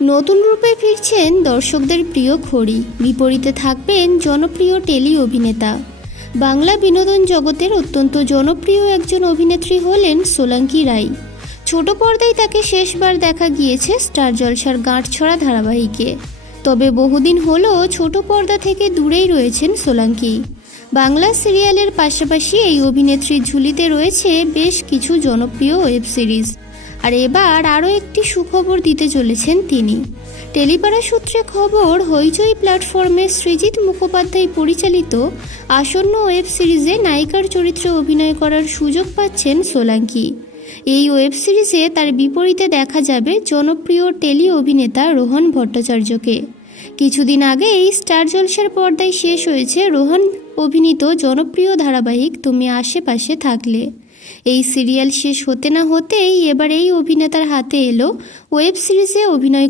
নতুন রূপে ফিরছেন দর্শকদের প্রিয় খড়ি, বিপরীতে থাকবেন জনপ্রিয় টেলি অভিনেতা। বাংলা বিনোদন জগতের অত্যন্ত জনপ্রিয় একজন অভিনেত্রী হলেন সোলাঙ্কি রায়। ছোট পর্দায় তাকে শেষবার দেখা গিয়েছে স্টার জলসার গাঁটছড়া ধারাবাহিকে। তবে বহুদিন হলো ছোট পর্দা থেকে দূরেই রয়েছেন সোলাঙ্কি। বাংলা সিরিয়ালের পাশাপাশি এই অভিনেত্রীর ঝুলিতে রয়েছে বেশ কিছু জনপ্রিয় ওয়েব সিরিজ। আর এবার আরও একটি সুখবর দিতে চলেছেন তিনি। টেলিপাড়া সূত্রে খবর, হইচই প্ল্যাটফর্মে সৃজিত মুখোপাধ্যায় পরিচালিত আসন্ন ওয়েব সিরিজে নায়িকার চরিত্রে অভিনয় করার সুযোগ পাচ্ছেন সোলাঙ্কি। এই ওয়েব সিরিজে তার বিপরীতে দেখা যাবে জনপ্রিয় টেলি অভিনেতা রোহন ভট্টাচার্যকে। কিছুদিন আগেই স্টার জলসার পর্দায় শেষ হয়েছে রোহন অভিনীত জনপ্রিয় ধারাবাহিক তুমি আশেপাশে থাকলে। এই সিরিয়াল শেষ হতে না হতেই এবার এই অভিনেতার হাতে এলো ওয়েব সিরিজে অভিনয়